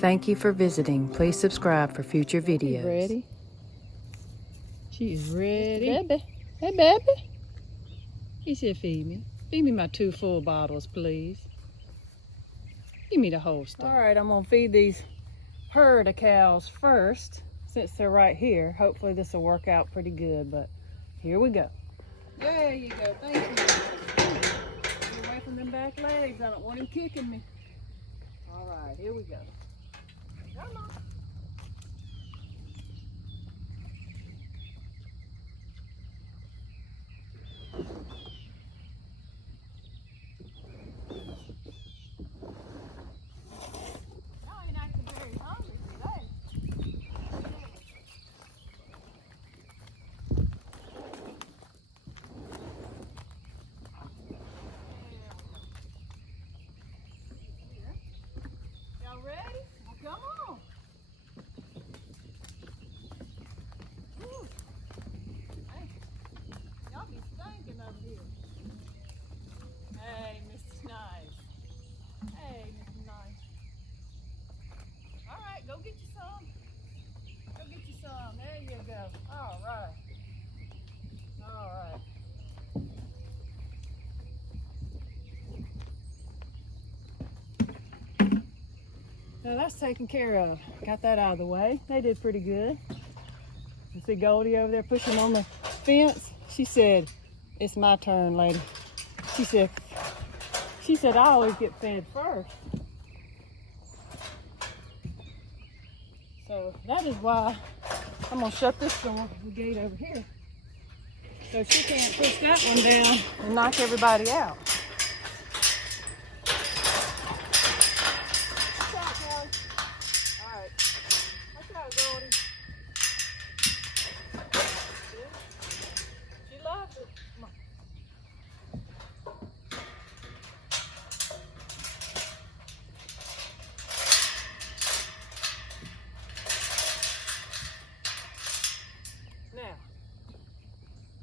Thank you for visiting. Please subscribe for future videos. Ready? She's ready. Baby. Hey, baby. He said, feed me. Feed me my 2 full bottles, please. Give me the whole stuff. All right, I'm gonna feed these herd of cows first, since they're right here. Hopefully this will work out pretty good, but here we go. There you go, thank you. Get away from them back legs. I don't want him kicking me. All right, here we go. Come on. Ready? Well, come on. Woo. Hey, y'all be stinking over here. Hey, Mr. Nice. Hey, Mr. Nice. All right, go get you some. Go get you some. There you go. All right. All right. So that's taken care of. Got that out of the way. They did pretty good. You see Goldie over there pushing on the fence? She said, it's my turn, lady. She said, I always get fed first. So that is why I'm gonna shut this door, the gate over here, so she can't push that one down and knock everybody out.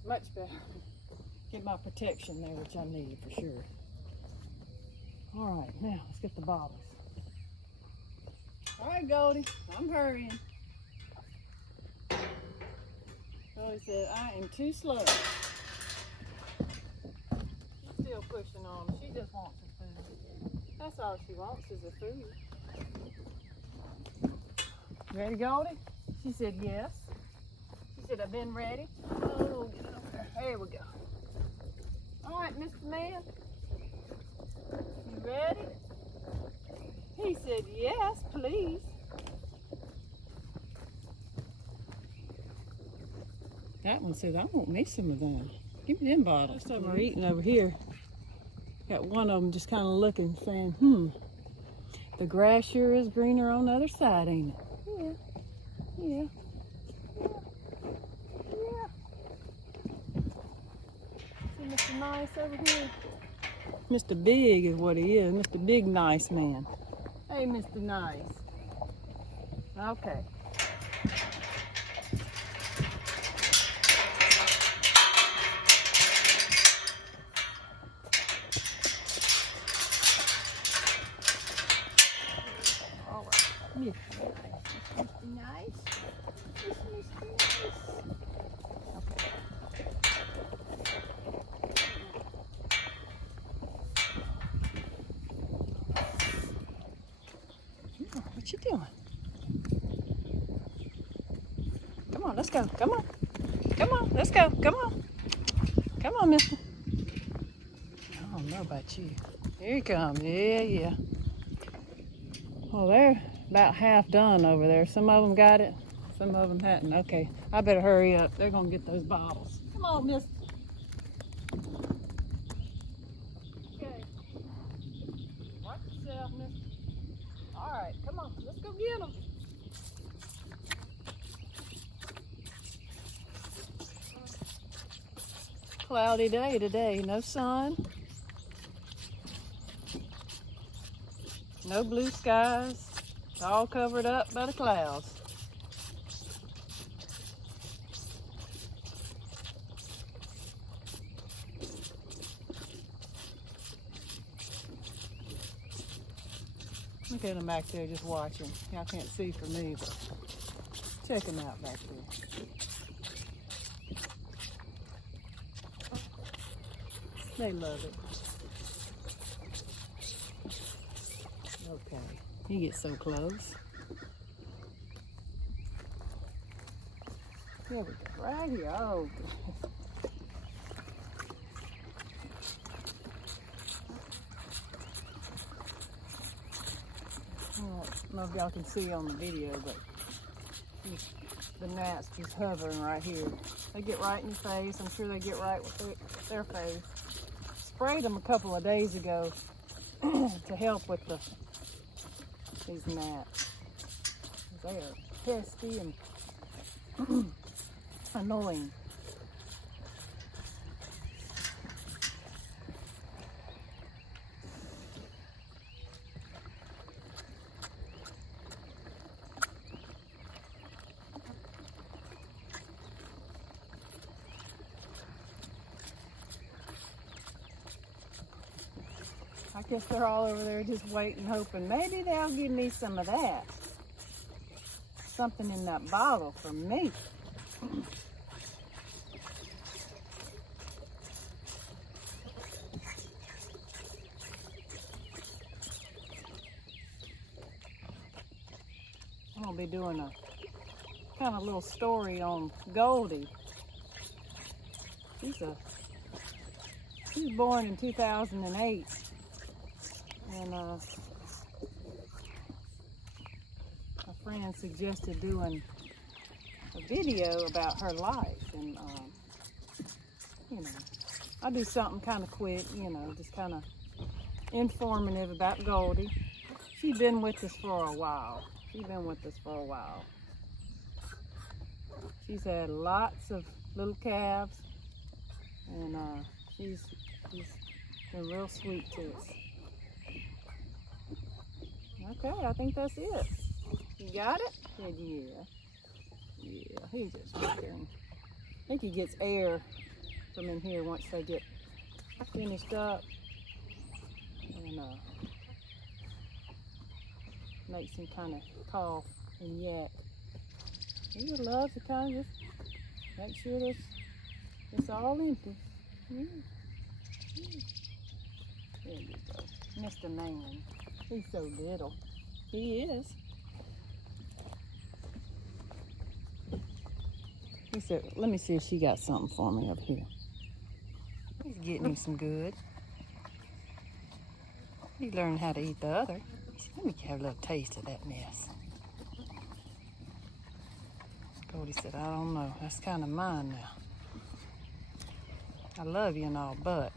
Much better. Get my protection there, which I need for sure. All right, now let's get the bottles. All right, Goldie, I'm hurrying. Goldie said, I am too slow. She's still pushing on me. She just wants her food. That's all she wants is her food. Ready, Goldie? She said yes. She said, I've been ready. Oh, get over there. There we go. All right, Mr. Man. You ready? He said, yes, please. That one said, I want me some of them. Give me them bottles. Most of them are eating over here. Got one of them just kind of looking, saying, the grass sure is greener on the other side, ain't it? Yeah. Yeah. Mr. Nice over here. Mr. Big is what he is. Mr. Big Nice Man. Hey, Mr. Nice. Okay. All right. Mr. Nice. Mr. Nice. Okay. What you doing? Come on, let's go. Come on. Come on, let's go. Come on. Come on, mister. I don't know about you. Here he comes. Yeah, yeah. Well, they're about half done over there. Some of them got it. Some of them hadn't. Okay, I better hurry up. They're going to get those bottles. Come on, mister. Okay. Watch yourself, mister. All right, come on, let's go get them. Cloudy day today, no sun, no blue skies, it's all covered up by the clouds. Look at him back there just watching. Y'all can't see for me, but check him out back there. They love it. Okay, he gets so close. Here we go, right here. Oh, I don't know if y'all can see on the video, but the gnats just hovering right here. They get right in your face. I'm sure they get right with their face. Sprayed them a couple of days ago to help with these gnats. They are pesky and annoying. I guess they're all over there just waiting, hoping maybe they'll give me some of that. Something in that bottle for me. I'm gonna be doing a kind of little story on Goldie. She was born in 2008. And a friend suggested doing a video about her life, and you know, I do something kind of quick, you know, just kind of informative about Goldie. She's been with us for a while. She's had lots of little calves, and she's been real sweet to us. Okay, I think that's it. You got it? Said yeah. Yeah, he's just looking. I think he gets air from in here once they get finished up. And makes him kind of cough and yak. He would love to kind of just make sure it's all empty. There you go. Mr. Man. He's so little. He is. He said, let me see if she got something for me up here. He's getting him some good. He learned how to eat the other. Let me have a little taste of that mess. Goldie said, I don't know. That's kind of mine now. I love you and all, but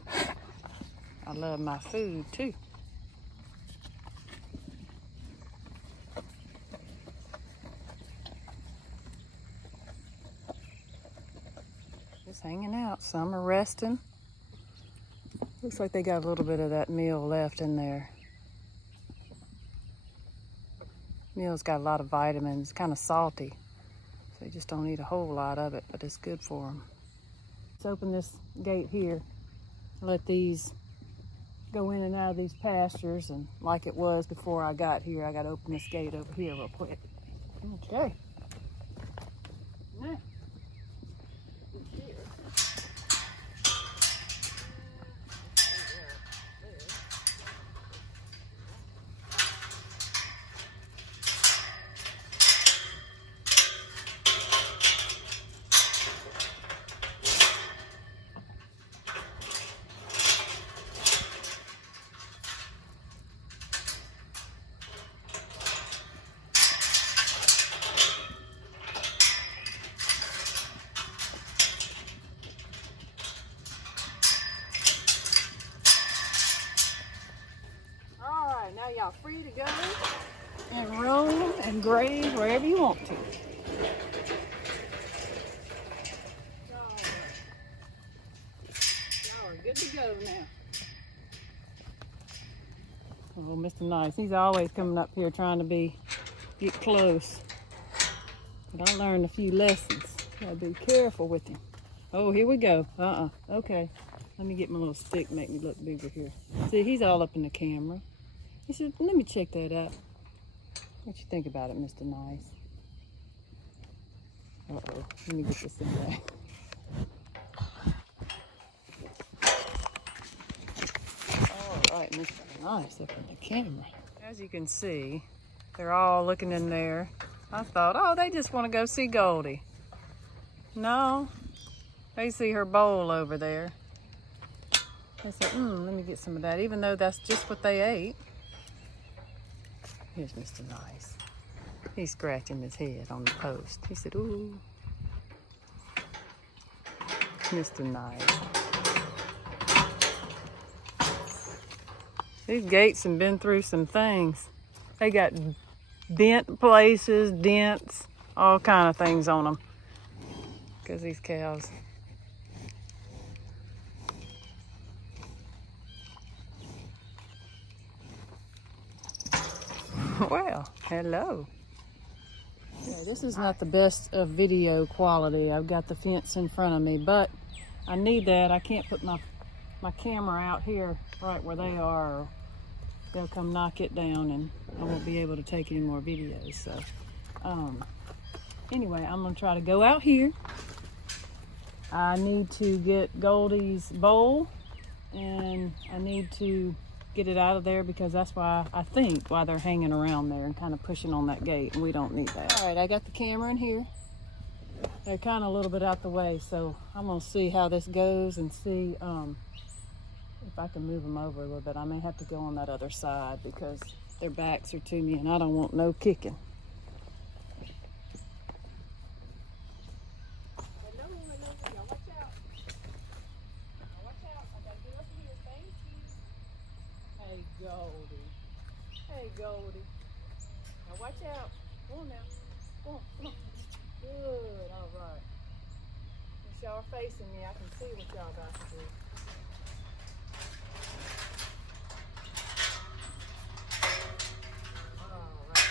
I love my food too. Just hanging out. Some are resting. Looks like they got a little bit of that meal left in there. Meal's got a lot of vitamins, kind of salty. So you just don't eat a whole lot of it, but it's good for them. Let's open this gate here. Let these go in and out of these pastures, and like it was before I got here, I got to open this gate over here real quick. Okay. Now, now y'all free to go and roam and graze wherever you want to. Y'all are good to go now. Oh, Mr. Nice, he's always coming up here trying to get close. But I learned a few lessons. Gotta be careful with him. Oh, here we go. Okay. Let me get my little stick, make me look bigger here. See, he's all up in the camera. He said, let me check that out. What you think about it, Mr. Nice? Uh-oh, let me get this in there. All right, Mr. Nice up in the camera. As you can see, they're all looking in there. I thought, oh, they just want to go see Goldie. No, they see her bowl over there. They said, let me get some of that, even though that's just what they ate. Here's Mr. Nice. He's scratching his head on the post. He said, ooh. Mr. Nice. These gates have been through some things. They got dent places, dents, all kind of things on them. Because these cows. Well, hello. Yeah, this is not the best of video quality. I've got the fence in front of me, but I need that. I can't put my camera out here right where they are, or they'll come knock it down and I won't be able to take any more videos. So anyway, I'm gonna try to go out here. I need to get Goldie's bowl and I need to get it out of there because that's why I think why they're hanging around there and kind of pushing on that gate, and we don't need that. All right, I got the camera in here. They're kind of a little bit out the way, so I'm gonna see how this goes and see if I can move them over a little bit. I may have to go on that other side because their backs are to me and I don't want no kicking. Hey, Goldie. Hey, Goldie. Now watch out. Come on now. Come on, come on. Good, all right. Since y'all are facing me, I can see what y'all about to do. All right.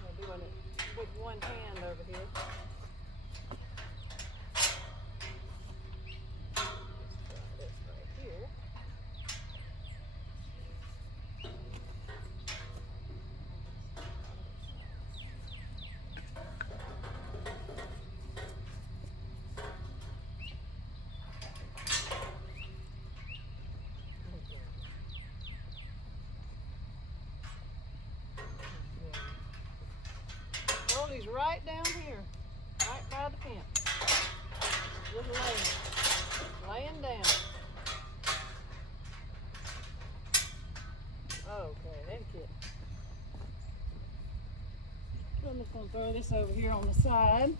I'm doing it with one hand over here. Goldie's right down here, right by the fence. Just laying down. Okay, thank you. So I'm just gonna throw this over here on the side.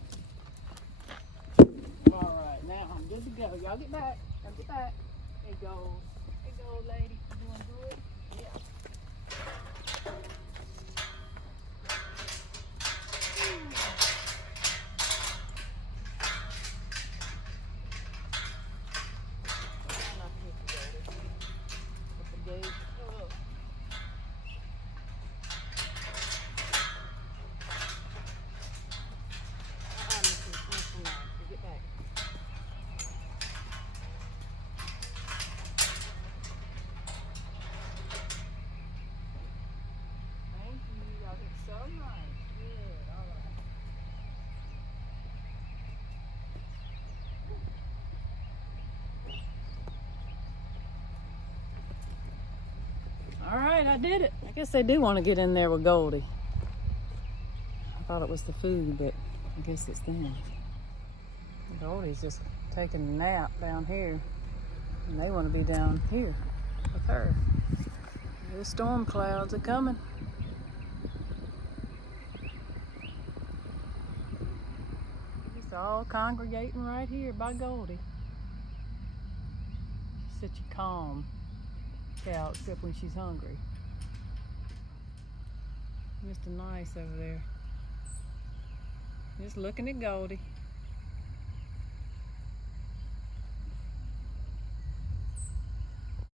All right, now I'm good to go. Y'all get back. Y'all get back. Hey, Gold. Hey, Gold lady. You doing good? Yeah. All right, I did it. I guess they do want to get in there with Goldie. I thought it was the food, but I guess it's them. Goldie's just taking a nap down here, and they want to be down here with her. The storm clouds are coming. It's all congregating right here by Goldie. She's such a calm cow, except when she's hungry. Mr. Nice over there, just looking at Goldie.